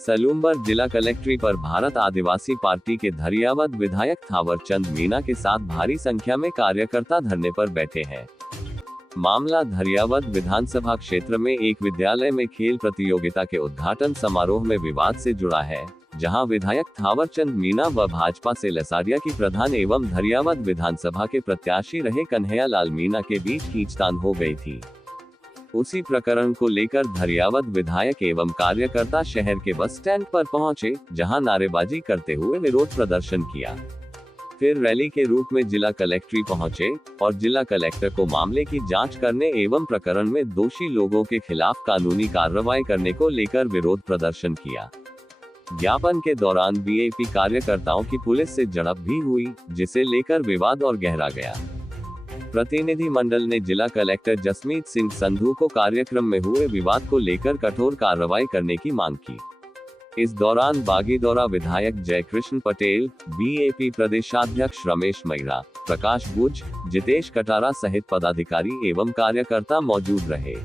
सलूमबर जिला कलेक्ट्री पर भारत आदिवासी पार्टी के धरियावद विधायक थावरचंद मीणा के साथ भारी संख्या में कार्यकर्ता धरने पर बैठे हैं। मामला धरियावद विधानसभा क्षेत्र में एक विद्यालय में खेल प्रतियोगिता के उद्घाटन समारोह में विवाद से जुड़ा है, जहां विधायक थावरचंद मीणा व भाजपा से लसारिया की प्रधान एवं धरियावद विधानसभा के प्रत्याशी रहे कन्हैया लाल मीणा के बीच खींचतान हो गई थी। उसी प्रकरण को लेकर धरियावद विधायक एवं कार्यकर्ता शहर के बस स्टैंड पर पहुंचे, जहां नारेबाजी करते हुए विरोध प्रदर्शन किया। फिर रैली के रूप में जिला कलेक्ट्री पहुंचे और जिला कलेक्टर को मामले की जांच करने एवं प्रकरण में दोषी लोगों के खिलाफ कानूनी कार्रवाई करने को लेकर विरोध प्रदर्शन किया। ज्ञापन के दौरान बीएपी कार्यकर्ताओं की पुलिस से झड़प भी हुई, जिसे लेकर विवाद और गहरा गया। प्रतिनिधि मंडल ने जिला कलेक्टर जसमीत सिंह संधू को कार्यक्रम में हुए विवाद को लेकर कठोर कार्रवाई करने की मांग की। इस दौरान बागीदौरा विधायक जयकृष्ण पटेल, बीएपी प्रदेशाध्यक्ष रमेश मैरा, प्रकाश बुज, जितेश कटारा सहित पदाधिकारी एवं कार्यकर्ता मौजूद रहे।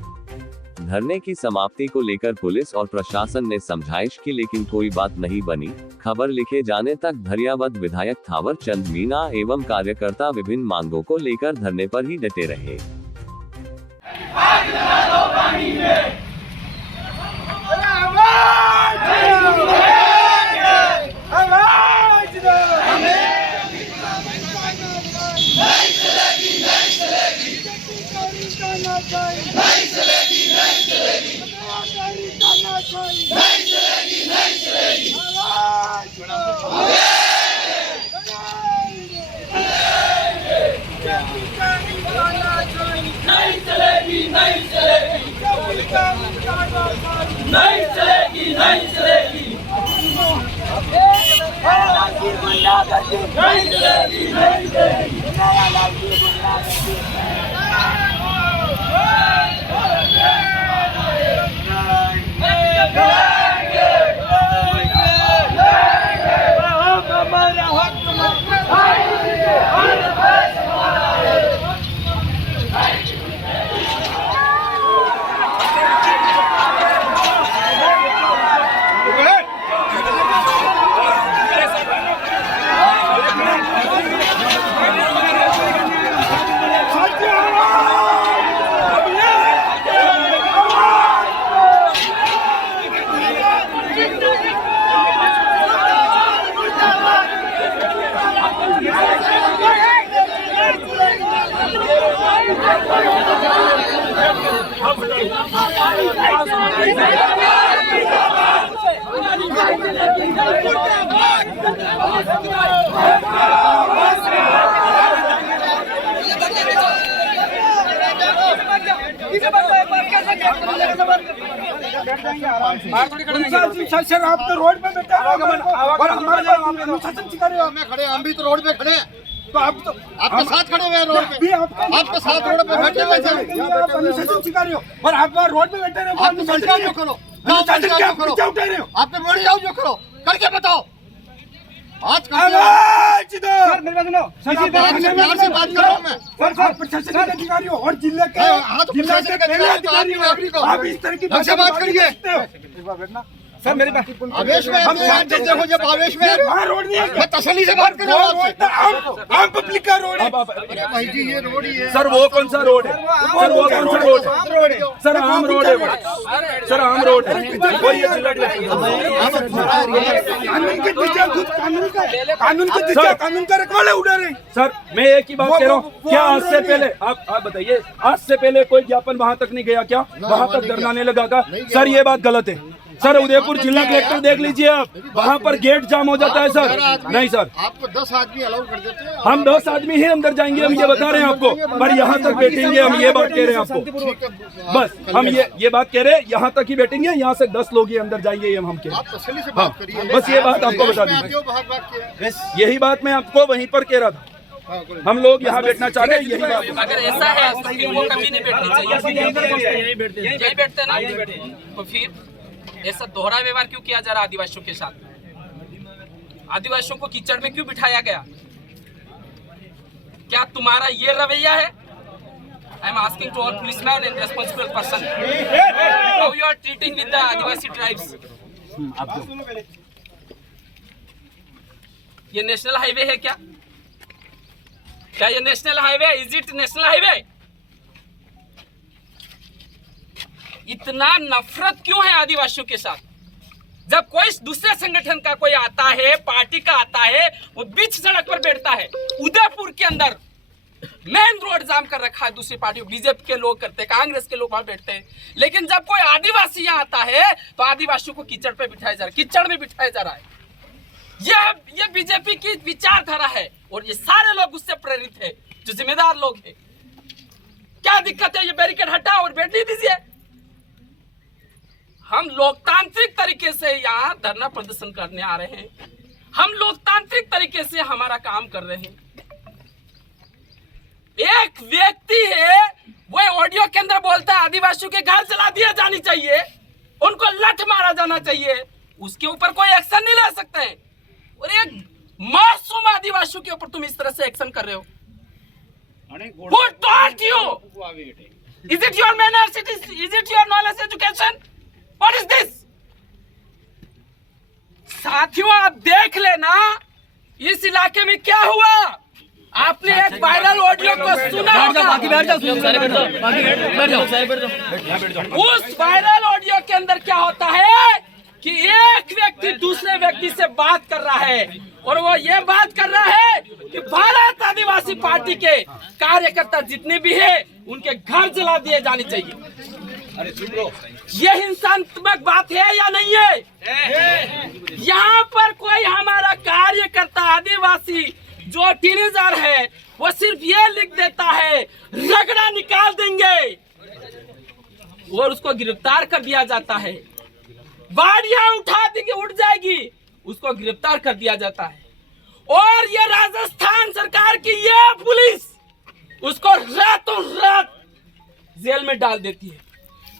धरने की समाप्ति को लेकर पुलिस और प्रशासन ने समझाइश की, लेकिन कोई बात नहीं बनी। खबर लिखे जाने तक धरियावद विधायक थावरचंद मीणा एवं कार्यकर्ता विभिन्न मांगों को लेकर धरने पर ही डटे रहे। सर आप तो रोड पे बैठे और हमारे अनुशासन सिखा रहे हो। मैं खड़े, हम भी तो रोड पे खड़े हैं। तो आप तो आपके साथ खड़े हुए हैं रोड पे, आपके साथ रोड पे बैठे हुए थे। आप अनुशासन सिखा रहे हो और आप रोड पे बैठे रहे हो। आप अनुशासन जो करो, अनुशासन क्या उठा रहे हो? आपके मोड़ी जाओ जो करो, करके बताओ। आज सर मेरी बात सुनो, प्यार से बात कर रहा हूं मैं। सर प्रशासनिक अधिकारी हो और जिले के पहले अधिकारी हो, आप इस तरह की बात करिए। सर मेरी बात आवेश में हम देखो, जब आवेश में रोड नहीं है, मैं तसल्ली से बात कर रहा हूँ। आम पब्लिक का रोड है। अरे भाई जी ये रोड ही है। सर वो कौन सा रोड है? सर वो कौन सा रोड है? सर आम रोड है, सर आम रोड है। वही कानून के दिशा खुद कानून का रखवाले उड़ा रहे। सर मैं एक ही बात कह रहा हूँ, क्या आज से पहले आप बताइए, आज से पहले कोई ज्ञापन वहाँ तक नहीं गया क्या? वहाँ तक धरना नहीं लगा का? सर ये बात गलत है। सर उदयपुर जिला कलेक्टर देख लीजिए आप, वहाँ पर गेट जाम हो जाता है सर। नहीं सर, आपको 10 आदमी अलाउ कर देते हैं। हम 10 आदमी ही अंदर जाएंगे, हम ये बता रहे हैं आपको, पर यहाँ तक बैठेंगे, हम ये बात कह रहे हैं आपको। बस हम ये बात कह रहे हैं, यहाँ तक ही बैठेंगे, यहाँ से 10 लोग ही अंदर जाएंगे, ये हम कह रहे हैं। हाँ, बस ये बात आपको बता दीजिए, यही बात मैं आपको वहीं पर कह रहा था। हम लोग यहाँ बैठना चाह रहे हैं, यही बात। अगर ऐसा है तो फिर वो कभी नहीं बैठनी चाहिए, यही बैठते ना। तो फिर ऐसा दोहरा व्यवहार क्यों किया जा रहा आदिवासियों के साथ? आदिवासियों को कीचड़ में क्यों बिठाया गया? क्या तुम्हारा ये रवैया है? I am asking to all policemen and responsible person how you are treating with the Adivasi tribes. आप दो। ये नेशनल हाईवे है क्या? क्या ये national highway? Is it national highway? इतना नफरत क्यों है आदिवासियों के साथ? जब कोई दूसरे संगठन का कोई आता है, पार्टी का आता है, वो बीच सड़क पर बैठता है। उदयपुर के अंदर मेन रोड जाम कर रखा है दूसरी पार्टी, बीजेपी के लोग करते हैं, कांग्रेस के लोग वहां बैठते हैं। लेकिन जब कोई आदिवासी यहाँ आता है तो आदिवासियों को कीचड़ पे बिठाया जा रहा है, कीचड़ में बिठाया जा रहा है। ये बीजेपी की विचारधारा है और ये सारे लोग उससे प्रेरित है, जो जिम्मेदार लोग हैं। क्या दिक्कत है? ये बैरिकेड हटा और बैठने दीजिए। हम लोकतांत्रिक तरीके से यहाँ धरना प्रदर्शन करने आ रहे हैं, हम लोकतांत्रिक तरीके से हमारा काम कर रहे हैं। एक व्यक्ति है, वो ऑडियो के अंदर बोलता है आदिवासियों के घर जला दिया जानी चाहिए, उनको लठ मारा जाना चाहिए, उसके ऊपर कोई एक्शन नहीं ले सकते हैं। और एक मासूम आदिवासियों के ऊपर तुम इस तरह से एक्शन कर रहे हो। Who taught you? Is it your manners? Is it your knowledge education? What is this? साथियों, आप देख लेना इस इलाके में क्या हुआ। आपने एक वायरल ऑडियो को सुना होगा। उस वायरल ऑडियो के अंदर क्या होता है कि एक व्यक्ति दूसरे व्यक्ति से बात कर रहा है और वो ये बात कर रहा है कि भारत आदिवासी पार्टी के कार्यकर्ता जितने भी हैं उनके घर जला दिए जाने चाहिए। ये हिंसात्मक बात है या नहीं है? यहाँ पर कोई हमारा कार्यकर्ता आदिवासी जो टीनेजर है वो सिर्फ ये लिख देता है रगड़ा निकाल देंगे और उसको गिरफ्तार कर दिया जाता है। वाड़ियां उठा देंगे, उठ जाएगी, उसको गिरफ्तार कर दिया जाता है। और ये राजस्थान सरकार की ये पुलिस उसको रातों रात जेल में डाल देती है।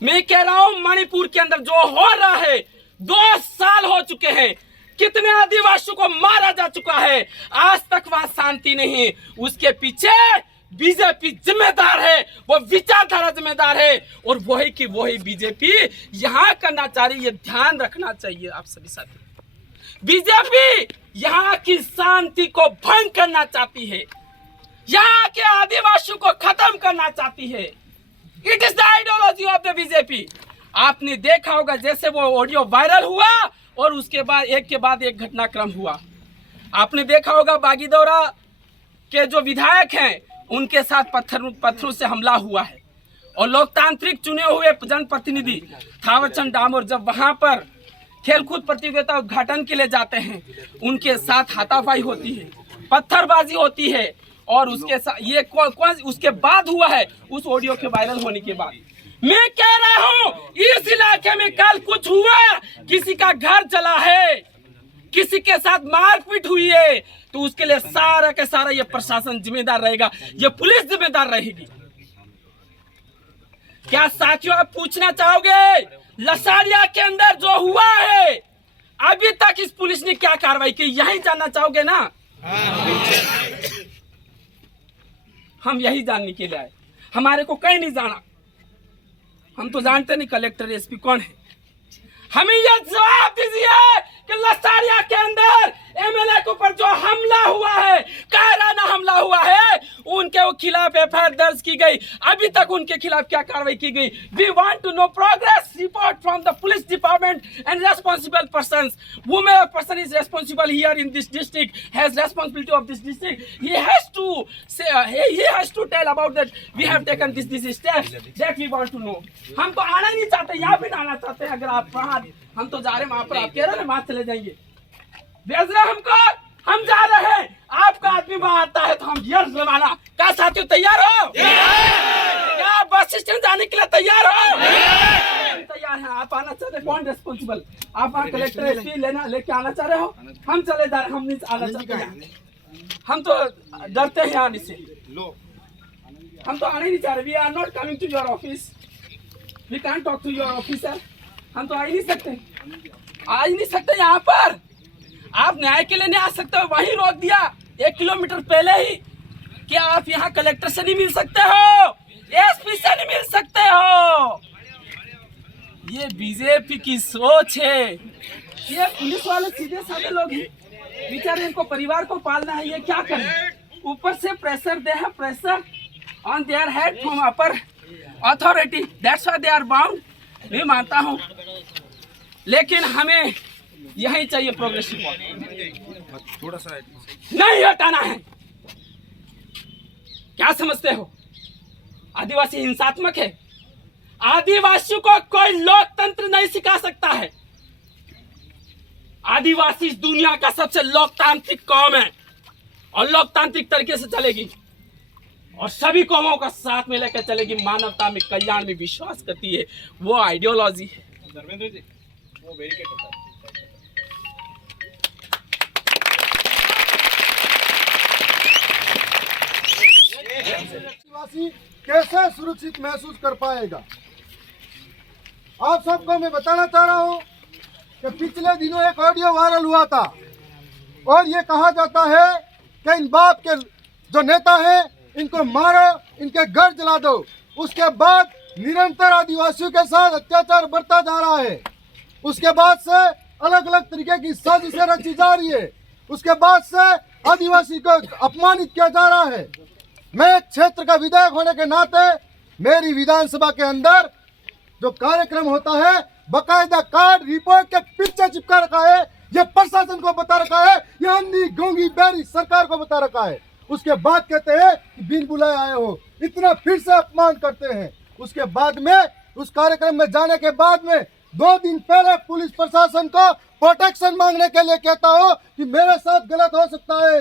मैं कह रहा हूं मणिपुर के अंदर जो हो रहा है, 2 साल हो चुके हैं, कितने आदिवासियों को मारा जा चुका है, आज तक वहां शांति नहीं। उसके पीछे बीजेपी जिम्मेदार है, वो विचारधारा जिम्मेदार है और वही की वही बीजेपी यहाँ करना चाह रही है। ध्यान रखना चाहिए आप सभी साथी। बीजेपी यहाँ की शांति को भंग करना चाहती है, यहाँ के आदिवासियों को खत्म करना चाहती है। It is the ideology of the BJP. आपने देखा होगा जैसे वो ऑडियो वायरल हुआ और उसके बाद एक के बाद एक घटनाक्रम हुआ। आपने देखा होगा बागीदौरा के जो विधायक हैं उनके साथ पत्थरों से हमला हुआ है और लोकतांत्रिक चुने हुए जनप्रतिनिधि थावरचंद डामोर जब वहां पर खेलकूद प्रतियोगिता उद्घाटन के लिए जाते हैं उनके साथ हाथापाई होती है, पत्थरबाजी होती है और उसके साथ ये उसके बाद हुआ है, उस ऑडियो के वायरल होने के बाद। मैं कह रहा हूं इस इलाके में कल कुछ हुआ, किसी का घर जला है, किसी के साथ मारपीट हुई है, तो उसके लिए सारा का सारा ये प्रशासन जिम्मेदार रहेगा, ये पुलिस जिम्मेदार रहेगी। क्या साथियों आप पूछना चाहोगे लसाड़िया के अंदर जो हुआ है अभी तक इस पुलिस ने क्या कार्रवाई की, यही जानना चाहोगे ना? हम यही जानने के लिए आए, हमारे को कहीं नहीं जाना, हम तो जानते नहीं कलेक्टर एसपी कौन है। हमें यह जवाब दीजिए कि लसाड़िया के अंदर एमएलए के ऊपर जो हमला हुआ है, कायराना हमला हुआ है, उनके खिलाफ एफआईआर दर्ज की गई, अभी तक उनके खिलाफ क्या कार्रवाई की गई? We want to know progress report from the police department and responsible persons. Whomever person is responsible here in this district has responsibility of this district. He has to say, he has to tell about that we have taken this steps that we want to know. हम तो आना नहीं चाहते, यहाँ भी आना चाहते हैं। अगर आप वहाँ, हम तो जा रहे हैं वहाँ पर, आप कह रहे हैं वहाँ चले जाएंगे, भेज रहे हमको, हम जा रहे हैं। आपका आदमी वहाँ आता है तो हम यस रवाना। क्या साथियों तैयार हो? क्या बस स्टैंड जाने के लिए तैयार हो? तैयार हैं। आप आना चाहते, कौन रेस्पॉन्सिबल? आप वहाँ कलेक्टर एसपी लेके आना चाह रहे हो? हम चले जा रहे, हम नहीं आना चाहते, हम तो डरते हैं आने से, हम तो आने नहीं चाह रहे। We are not coming to your office, we can talk to your officer. हम तो आ ही नहीं सकते, यहाँ पर आप न्याय के लिए नहीं आ सकते हो, वहीं रोक दिया 1 किलोमीटर पहले ही। क्या आप यहाँ कलेक्टर से नहीं मिल सकते हो, एसपी से नहीं मिल सकते हो? ये बीजेपी की सोच है। ये पुलिस वाले सीधे साधे लोग हैं, बेचारे इनको परिवार को पालना है, ये क्या करें? ऊपर से प्रेशर दे है, pressure on their head from upper authority, that's why they are bound. मैं मानता हूँ, लेकिन हमें यही चाहिए प्रोग्रेसिव थोड़ा सा नहीं हटाना है। क्या समझते हो आदिवासी हिंसात्मक है? आदिवासियों को कोई लोकतंत्र नहीं सिखा सकता है। आदिवासी इस दुनिया का सबसे लोकतांत्रिक कौम है और लोकतांत्रिक तरीके से चलेगी और सभी कौमों का साथ में लेकर चलेगी। मानवता में, कल्याण में विश्वास करती है, वो आइडियोलॉजी है। धर्मेंद्र जी, वो बैरिकेड होता है। आदिवासी कैसे सुरक्षित महसूस कर पाएगा? आप सबको मैं बताना चाह रहा हूं कि पिछले दिनों एक ऑडियो वायरल हुआ था और ये कहा जाता है कि इन बाप के जो नेता हैं इनको मारो, इनके घर जला दो। उसके बाद निरंतर आदिवासियों के साथ अत्याचार बढ़ता जा रहा है। उसके बाद से अलग अलग तरीके की साजिशें रची जा रही है। उसके बाद से आदिवासी को अपमानित किया जा रहा है। मैं क्षेत्र का विधायक होने के नाते मेरी विधानसभा के अंदर जो कार्यक्रम होता है बकायदा कार्ड रिपोर्ट के पीछे चिपका रखा है। ये प्रशासन को बता रखा है, ये अंधी गूंगी बहरी सरकार को बता रखा है। उसके बाद कहते हैं कि बिन बुलाए आए हो, इतना फिर से अपमान करते हैं। उसके बाद में उस कार्यक्रम में जाने के बाद में 2 दिन पहले पुलिस प्रशासन को प्रोटेक्शन मांगने के लिए कहता हो कि मेरे साथ गलत हो सकता है।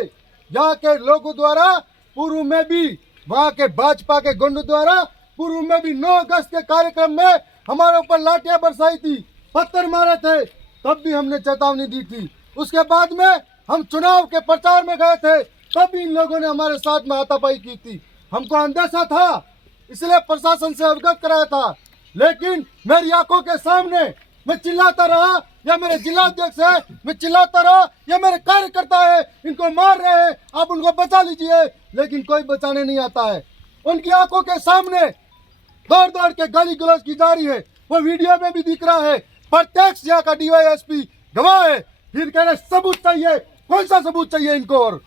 यहाँ के लोगों द्वारा पूर्व में भी, वहाँ के भाजपा के गुंडों द्वारा पूर्व में भी 9 अगस्त के कार्यक्रम में हमारे ऊपर लाठियां बरसाई थी, पत्थर मारे थे, तब भी हमने चेतावनी दी थी। उसके बाद में हम चुनाव के प्रचार में गए थे, तब भी इन लोगों ने हमारे साथ में हाथापाई की थी। हमको अंदेशा था, इसलिए प्रशासन से अवगत कराया था। लेकिन मेरी आंखों के सामने मैं चिल्लाता रहा, या मेरे जिलाध्यक्ष है, मैं चिल्लाता रहा, या मेरे कार्यकर्ता है, इनको मार रहे हैं, आप उनको बचा लीजिए, लेकिन कोई बचाने नहीं आता है। उनकी आंखों के सामने दौड़ दौड़ के गाली गलौज की जा रही है। वो वीडियो में भी दिख रहा है। प्रत्यक्ष यहाँ का डीवाईएसपी गवाह है। फिर कह रहे सबूत चाहिए, कौन सा सबूत चाहिए इनको? और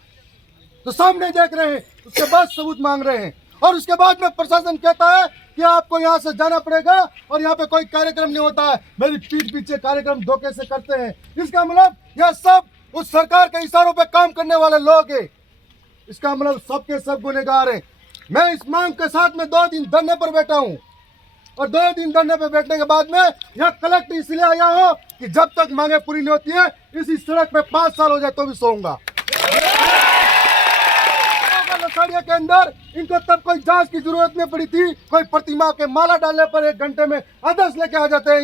तो सामने देख रहे हैं, उसके बाद सबूत मांग रहे हैं। और उसके बाद में प्रशासन कहता है कि आपको यहाँ से जाना पड़ेगा और यहाँ पे कोई कार्यक्रम नहीं होता है। मेरी पीठ पीछे कार्यक्रम धोखे से करते हैं। इसका मतलब यह सब उस सरकार के इशारों पे काम करने वाले लोग हैं। इसका मतलब सबके सब गुनहगार हैं। मैं इस मांग के साथ में 2 दिन धरने पर बैठा हूँ और 2 दिन धरने पर बैठने के बाद में यह कलेक्टर इसलिए आया हो कि जब तक मांगे पूरी नहीं होती है इसी सड़क पे 5 साल हो जाए तो भी सोऊंगा। लसाड़िया के अंदर इनको तब कोई जांच की जरूरत नहीं पड़ी थी। कोई प्रतिमा के माला डालने पर 1 घंटे में आदेश लेके आ जाते हैं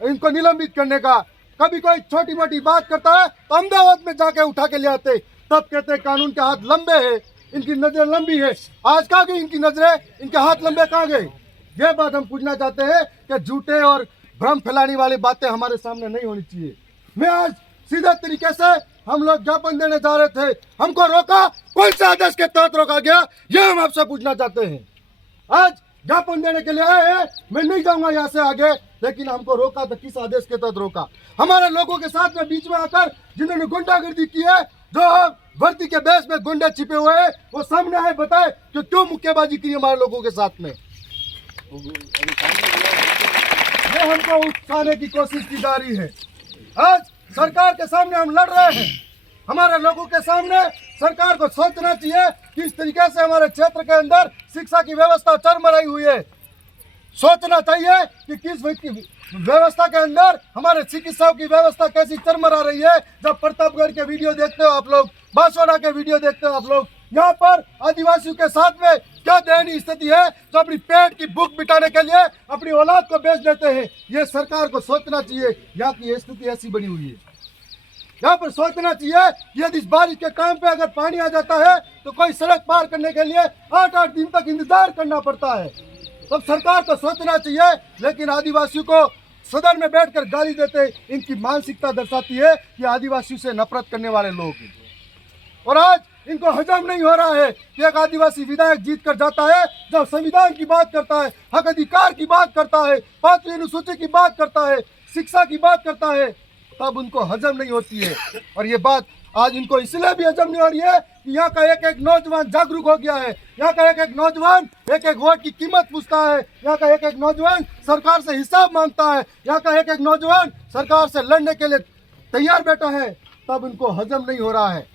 इनको निलंबित करने का। कभी कोई छोटी मोटी बात करता है तो अहमदाबाद में जाके उठा के ले आते, तब कहते हैं कानून के हाथ लंबे है, इनकी नजर लंबी है। आज कहाँ गई इनकी नजरें, इनके हाथ लंबे कहाँ गए? ये बात हम पूछना चाहते हैं कि झूठे और भ्रम फैलाने वाली बातें हमारे सामने नहीं होनी चाहिए। मैं आज सीधे तरीके से हम लोग ज्ञापन देने जा रहे थे, हमको रोका, कौन से आदेश के तहत रोका गया, ये हम आपसे पूछना चाहते हैं। आज ज्ञापन देने के लिए आए हैं, मैं नहीं जाऊंगा यहाँ से आगे, लेकिन हमको रोका तो किस आदेश के तहत रोका? हमारे लोगों के साथ में बीच में आकर जिन्होंने गुंडागर्दी की है, जो वर्दी के बेस में गुंडे छिपे हुए हैं, वो सामने आए, बताए कि क्यों मुक्केबाजी की हमारे लोगों के साथ में। ये हमको उकसाने की कोशिश की जा रही है। आज सरकार के सामने हम लड़ रहे हैं। हमारे लोगों के सामने सरकार को सोचना चाहिए कि इस तरीके से हमारे क्षेत्र के अंदर शिक्षा की व्यवस्था चरमराई हुई है। सोचना चाहिए कि किस व्यवस्था के अंदर हमारे चिकित्साओं की व्यवस्था कैसी चरमरा रही है। जब प्रतापगढ़ के वीडियो देखते हो आप लोग, बांसवाड़ा के वीडियो देखते हो आप लोग, यहाँ पर आदिवासियों के साथ में क्या दयनीय स्थिति है, जो अपनी पेट की भूख मिटाने के लिए अपनी औलाद को बेच देते हैं। ये सरकार को सोचना चाहिए, यहाँ की स्थिति ऐसी बनी हुई है। यहाँ पर सोचना चाहिए कि यदि इस बारिश के टाइम पे अगर पानी आ जाता है तो कोई सड़क पार करने के लिए 8-8 दिन तक इंतजार करना पड़ता है। तब सरकार को सोचना चाहिए, लेकिन आदिवासियों को सदन में बैठकर गाली देते, इनकी मानसिकता दर्शाती है कि आदिवासियों से नफरत करने वाले लोग हैं। और आज इनको हजम नहीं हो रहा है कि एक आदिवासी विधायक जीत कर जाता है, जब संविधान की बात करता है, हक अधिकार की बात करता है, 5वीं अनुसूची की बात करता है, शिक्षा की बात करता है, तब उनको हजम नहीं होती है। और ये बात आज इनको इसलिए भी हजम नहीं हो रही है कि यहाँ का एक एक नौजवान जागरूक हो गया है। यहाँ का एक एक नौजवान एक एक वोट की कीमत पूछता है। यहाँ का एक एक नौजवान सरकार से हिसाब मांगता है। यहाँ का एक एक नौजवान सरकार से लड़ने के लिए तैयार बैठा है। तब इनको हजम नहीं हो रहा है,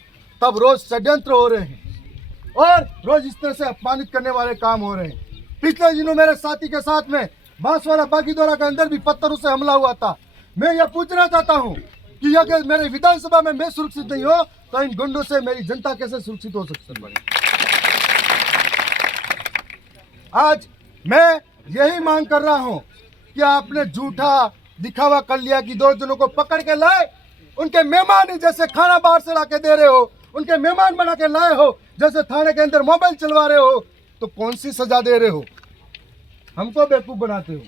तब रोज षड्यंत्र हो रहे हैं और रोज इस तरह से अपमानित करने वाले काम हो रहे हैं। पिछले दिनों मेरे साथी के साथ में बांसवाड़ा बागीदोरा के अंदर भी पत्थरों से हमला हुआ था। मैं यह पूछना चाहता हूँ कि अगर मेरे विधानसभा में मैं सुरक्षित नहीं हो तो इन गुंडों से मेरी जनता कैसे सुरक्षित हो सकती है। आज मैं यही मांग कर रहा हूँ कि आपने झूठा दिखावा कर लिया कि 2 जनों को पकड़ के लाए, उनके मेहमान ही जैसे खाना बाहर से ला के दे रहे हो, उनके मेहमान बना के लाए हो, जैसे थाने के अंदर मोबाइल चलवा रहे हो, तो कौन सी सजा दे रहे हो? हमको बेवकूफ बनाते हो।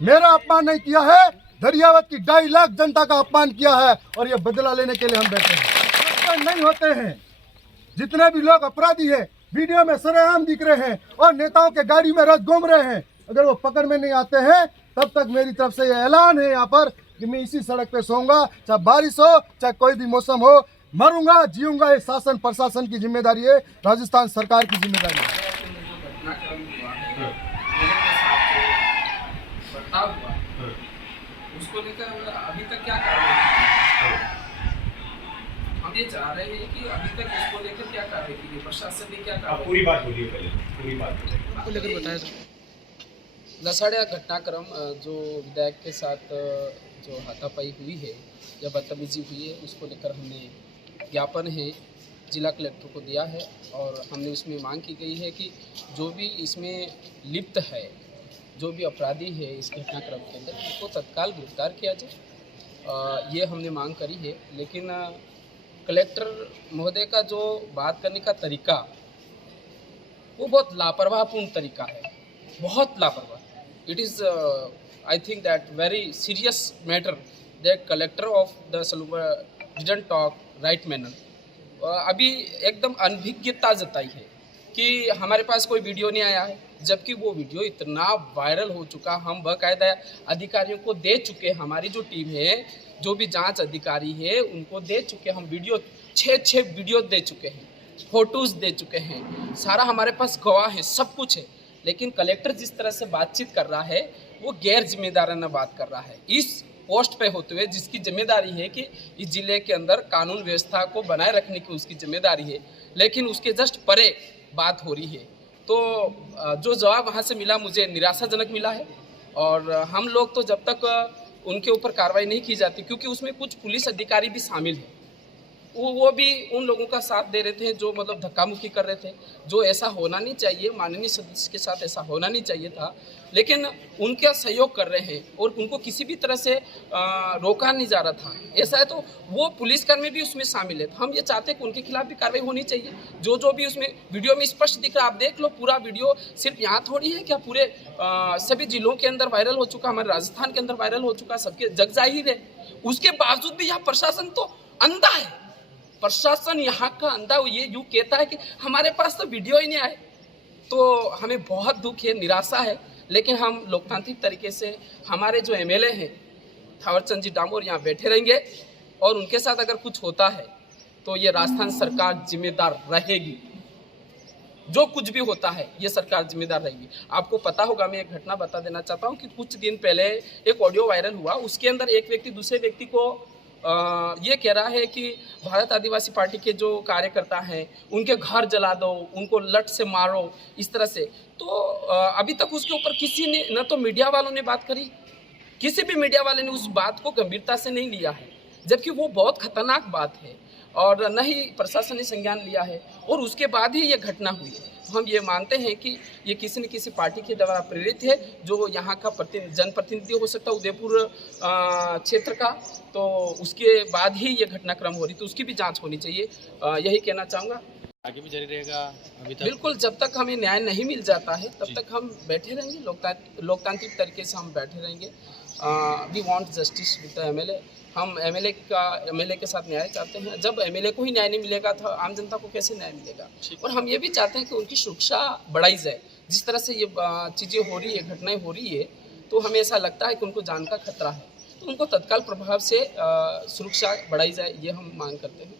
मेरा अपमान नहीं किया है, दरियावत की 2.5 लाख जनता का अपमान किया है और ये बदला लेने के लिए हम बैठे हैं। नहीं होते हैं जितने भी लोग अपराधी हैं, वीडियो में सरेआम दिख रहे हैं और नेताओं के गाड़ी में रोज घूम रहे हैं, अगर वो पकड़ में नहीं आते हैं तब तक मेरी तरफ से ये ऐलान है यहाँ पर कि मैं इसी सड़क पे सोऊंगा, चाहे बारिश हो चाहे कोई भी मौसम हो, मरूंगा जीऊंगा। ये शासन प्रशासन की जिम्मेदारी है, राजस्थान सरकार की जिम्मेदारी है। उसको लेकर अभी तक क्या कार्रवाई? हम ये चाह रहे हैं कि अभी तक इसको लेकर क्या कार्रवाई की गई, प्रशासन ने क्या कार्रवाई? पूरी बात बोलिए पहले, पूरी बात को लेकर बताया। लसाड़िया घटनाक्रम जो विधायक के साथ जो हाथापाई हुई है या बदतमीजी हुई है, उसको लेकर हमने ज्ञापन है जिला कलेक्टर को दिया है और हमने उसमें मांग की गई है कि जो भी इसमें लिप्त है, जो भी अपराधी है इस घटनाक्रम के अंदर, उसको तत्काल गिरफ्तार किया जाए। ये हमने मांग करी है। लेकिन कलेक्टर महोदय का जो बात करने का तरीका वो बहुत लापरवाहपूर्ण तरीका है, बहुत लापरवाह। It is I think that very serious matter that collector of the सलूबा डिडंट टॉक राइट मैनर। अभी एकदम अनभिज्ञता जताई है कि हमारे पास कोई वीडियो नहीं आया है, जबकि वो वीडियो इतना वायरल हो चुका, हम बाकायदा अधिकारियों को दे चुके, हमारी जो टीम है, जो भी जांच अधिकारी है उनको दे चुके, हम वीडियो 6 वीडियो दे चुके हैं, फोटोज़ दे चुके हैं, सारा हमारे पास गवाह है, सब कुछ है। लेकिन कलेक्टर जिस तरह से बातचीत कर रहा है वो गैर जिम्मेदाराना बात कर रहा है इस पोस्ट पे होते हुए, जिसकी जिम्मेदारी है कि इस ज़िले के अंदर कानून व्यवस्था को बनाए रखने की उसकी जिम्मेदारी है, लेकिन उसके जस्ट परे बात हो रही है। तो जो जवाब वहाँ से मिला मुझे निराशाजनक मिला है और हम लोग तो जब तक उनके ऊपर कार्रवाई नहीं की जाती, क्योंकि उसमें कुछ पुलिस अधिकारी भी शामिल हैं, वो भी उन लोगों का साथ दे रहे थे जो मतलब धक्का मुक्की कर रहे थे, जो ऐसा होना नहीं चाहिए, माननीय सदस्य के साथ ऐसा होना नहीं चाहिए था, लेकिन उनका सहयोग कर रहे हैं और उनको किसी भी तरह से रोका नहीं जा रहा था। ऐसा है तो वो पुलिसकर्मी भी उसमें शामिल है। तो हम ये चाहते हैं कि उनके खिलाफ भी कार्रवाई होनी चाहिए। जो भी उसमें वीडियो में स्पष्ट दिख रहा है, आप देख लो, पूरा वीडियो सिर्फ यहाँ थोड़ी है क्या, पूरे सभी जिलों के अंदर वायरल हो चुका, हमारे राजस्थान के अंदर वायरल हो चुका, सबके जग जाहिर है। उसके बावजूद भी यहाँ प्रशासन तो अंधा है, प्रशासन यहाँ का अंधा ये यूँ कहता है कि हमारे पास तो वीडियो ही नहीं आए। तो हमें बहुत दुख है, निराशा है, लेकिन हम लोकतांत्रिक तरीके से हमारे जो एमएलए हैं थावरचंद जी डामोर यहाँ बैठे रहेंगे और उनके साथ अगर कुछ होता है तो ये राजस्थान सरकार जिम्मेदार रहेगी। जो कुछ भी होता है ये सरकार जिम्मेदार रहेगी। आपको पता होगा, मैं एक घटना बता देना चाहता हूँ कि कुछ दिन पहले एक ऑडियो वायरल हुआ, उसके अंदर एक व्यक्ति दूसरे व्यक्ति को ये कह रहा है कि भारत आदिवासी पार्टी के जो कार्यकर्ता हैं उनके घर जला दो, उनको लठ से मारो, इस तरह से। तो अभी तक उसके ऊपर किसी ने, न तो मीडिया वालों ने बात करी, किसी भी मीडिया वाले ने उस बात को गंभीरता से नहीं लिया है, जबकि वो बहुत खतरनाक बात है, और न ही प्रशासन ने संज्ञान लिया है, और उसके बाद ही ये घटना हुई है। तो हम ये मानते हैं कि ये किसी न किसी पार्टी के द्वारा प्रेरित है, जो यहाँ का जनप्रतिनिधि हो सकता है उदयपुर क्षेत्र का, तो उसके बाद ही ये घटनाक्रम हो रही, तो उसकी भी जांच होनी चाहिए। यही कहना चाहूँगा। आगे भी जारी रहेगा अभी तक? बिल्कुल, जब तक हमें न्याय नहीं मिल जाता है तब तक हम बैठे रहेंगे, लोकतांत्रिक तरीके से हम बैठे रहेंगे। We want justice with the MLA. हम एमएलए के साथ न्याय चाहते हैं। जब एमएलए को ही न्याय नहीं मिलेगा तो आम जनता को कैसे न्याय मिलेगा? और हम ये भी चाहते हैं कि उनकी सुरक्षा बढ़ाई जाए। जिस तरह से ये चीज़ें हो रही है, घटनाएं हो रही है, तो हमें ऐसा लगता है कि उनको जान का खतरा है। तो उनको तत्काल प्रभाव से सुरक्षा बढ़ाई जाए, ये हम मांग करते हैं।